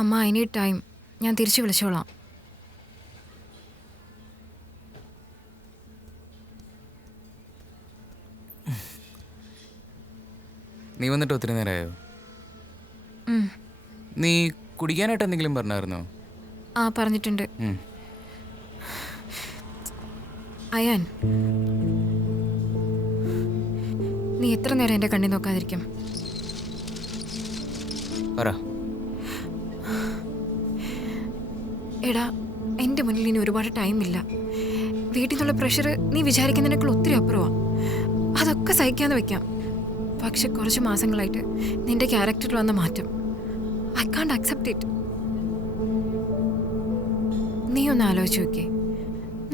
അമ്മ I need time. ഞാൻ തിരിച്ചു വിളിച്ചോളാം. നീ വന്നിട്ട് ഒത്തിരി നേരമായോ? നീ കുടിക്കാനായിട്ട് എന്തെങ്കിലും പറഞ്ഞായിരുന്നോ? ആ പറഞ്ഞിട്ടുണ്ട്. അയാൻ, നീ എത്ര നേരം എൻ്റെ കണ്ണി നോക്കാതിരിക്കും? പറ. എടാ, എൻ്റെ മുന്നിൽ ഇനി ഒരുപാട് ടൈമില്ല. വീട്ടിൽ നിന്നുള്ള പ്രഷർ നീ വിചാരിക്കുന്നതിനേക്കാൾ ഒത്തിരി അപ്പുറമാണ്. അതൊക്കെ സഹിക്കാതെ വെക്കാം. പക്ഷെ കുറച്ച് മാസങ്ങളായിട്ട് നിന്റെ ക്യാരക്ടറിൽ വന്ന മാറ്റം ഐ കാണ്ട് അക്സെപ്റ്റ് ഇറ്റ്. നീ ഒന്ന് ആലോചിച്ച് നോക്കേ,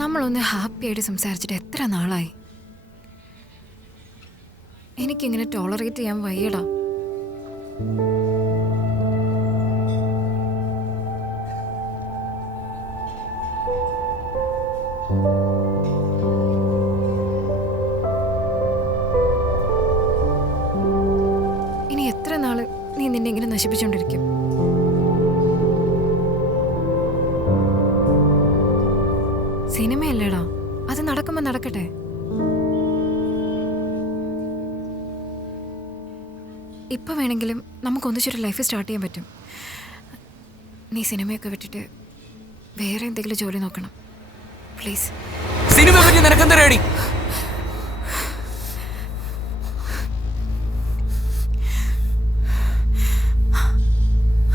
നമ്മളൊന്ന് ഹാപ്പി ആയിട്ട് സംസാരിച്ചിട്ട് എത്ര നാളായി? എനിക്കിങ്ങനെ ടോളറേറ്റ് ചെയ്യാൻ വയ്യടാ. ഇനി എത്ര നാള് നീ നിന്നെ ഇങ്ങനെ നശിപ്പിച്ചോണ്ടിരിക്കും? സിനിമയല്ലേടാ, അത് നടക്കുമ്പോ നടക്കട്ടെ. ഇപ്പൊ വേണമെങ്കിലും നമുക്ക് ഒന്നിച്ചൊരു ലൈഫ് സ്റ്റാർട്ട് ചെയ്യാൻ പറ്റും. നീ സിനിമയൊക്കെ വിട്ടിട്ട് വേറെ എന്തെങ്കിലും ജോലി നോക്കണം പ്ലീസ്. സിനിമ പറ്റി നിനക്കെന്താ റെഡി?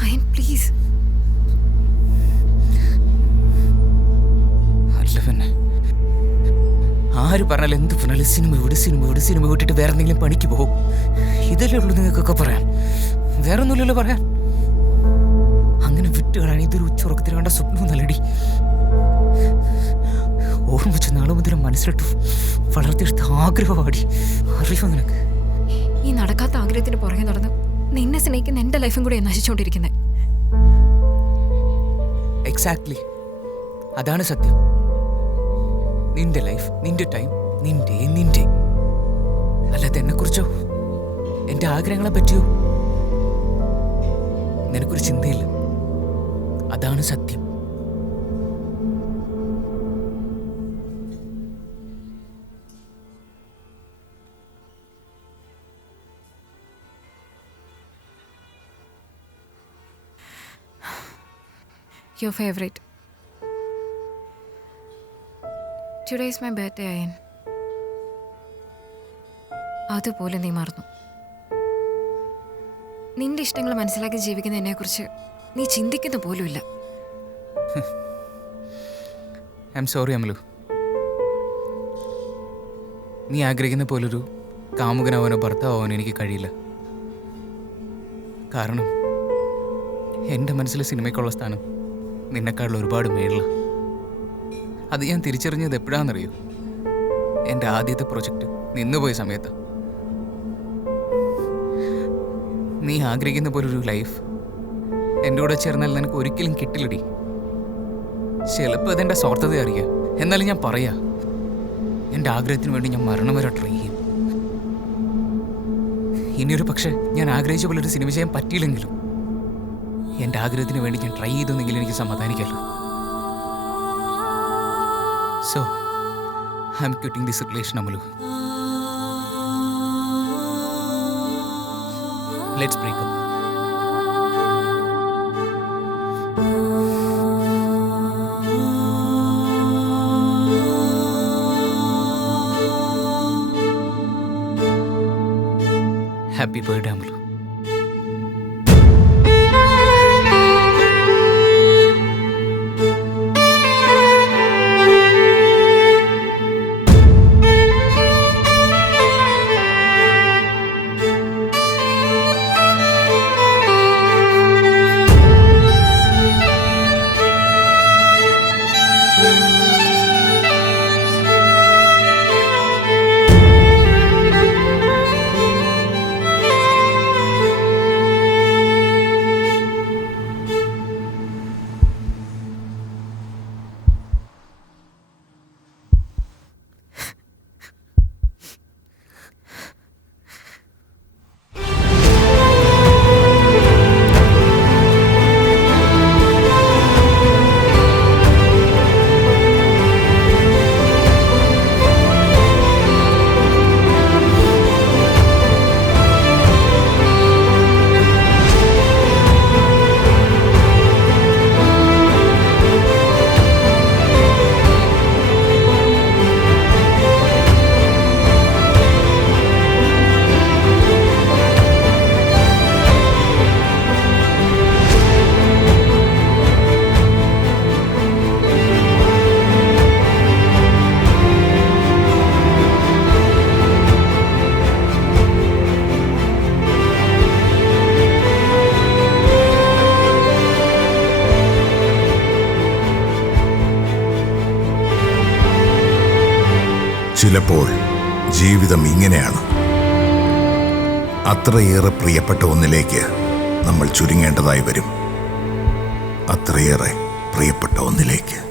Iron please. അല്ല പിന്നെ ആര് പറഞ്ഞാലും എന്ത് പറഞ്ഞാലും സിനിമ വിട്ടിട്ട് വേറെ എന്തെങ്കിലും പണിക്ക് പോകും. ഇതല്ലേ ഉള്ളൂ നിങ്ങൾക്കൊക്കെ പറയാൻ, വേറെ ഒന്നുമില്ലല്ലോ പറയാൻ. അങ്ങനെ വിട്ടുകളാണ് ഇതൊരു ഉച്ചുറക്കത്തിന് വേണ്ട സ്വപ്നം നല്ലടി. ഓർമ്മ വെച്ച നാളെ മുതൽ മനസ്സിലിട്ട് വളർത്തിയെടുത്ത ആഗ്രഹമാടി. അറിയോ നിനക്ക്? ഈ നടക്കാത്ത ആഗ്രഹത്തിന് പുറകെ നടന്ന് നിന്നെ സ്നേഹിക്കുന്ന എന്റെ ലൈഫും കൂടെ നശിച്ചുകൊണ്ടിരിക്കുന്നത്. എക്സാക്ട്ലി, അതാണ് സത്യം. നിന്റെ ലൈഫ്, നിന്റെ ടൈം, നിന്റെ അല്ലാതെ എന്നെ കുറിച്ചോ എന്റെ ആഗ്രഹങ്ങളെ പറ്റിയോ നിനക്കൊരു ചിന്തയില്ല. അതാണ് സത്യം. Your favorite. Today is my birthday, Ayan. അതുപോലെ നീ മറന്നു. നിന്റെ ഇഷ്ടങ്ങൾ മനസ്സിലാക്കി ജീവിക്കുന്നതിനെ കുറിച്ച് നീ ചിന്തിക്കുന്ന പോലുമില്ല. ഐ എം സോറി അമലു. നീ ആഗ്രഹിക്കുന്ന പോലൊരു കാമുകനാവാനോ ഭർത്താവാനോ എനിക്ക് കഴിയില്ല. കാരണം എൻ്റെ മനസ്സിലെ സിനിമയ്ക്കുള്ള സ്ഥാനം നിന്നെക്കാളും ഒരുപാട് മേളിലാണ്. അത് ഞാൻ തിരിച്ചറിഞ്ഞത് എപ്പോഴാണെന്നറിയോ? എൻ്റെ ആദ്യത്തെ പ്രൊജക്റ്റ് നിന്നുപോയ സമയത്ത്. നീ ആഗ്രഹിക്കുന്ന പോലൊരു ലൈഫ് എൻ്റെ കൂടെ ചേർന്നാൽ നിനക്ക് ഒരിക്കലും കിട്ടില്ലടി. ചിലപ്പോൾ അതെൻ്റെ സ്വാർത്ഥത അറിയാം. എന്നാലും ഞാൻ പറയാം, എൻ്റെ ആഗ്രഹത്തിന് വേണ്ടി ഞാൻ മരണം വരെ ട്രൈ ചെയ്യും. ഇനിയൊരു പക്ഷേ ഞാൻ ആഗ്രഹിച്ച പോലൊരു സിനിമ ചെയ്യാൻ പറ്റിയില്ലെങ്കിലും എൻ്റെ ആഗ്രഹത്തിന് വേണ്ടി ഞാൻ ട്രൈ ചെയ്തെന്നെങ്കിലും എനിക്ക് സമാധാനിക്കല്ലോ. So I am quitting this relation Amalu. Let's break up. Happy birthday Amalu. ചിലപ്പോൾ ജീവിതം ഇങ്ങനെയാണ്. അത്രയേറെ പ്രിയപ്പെട്ട ഒന്നിലേക്ക് നമ്മൾ ചുരുങ്ങേണ്ടതായി വരും. അത്രയേറെ പ്രിയപ്പെട്ട ഒന്നിലേക്ക്.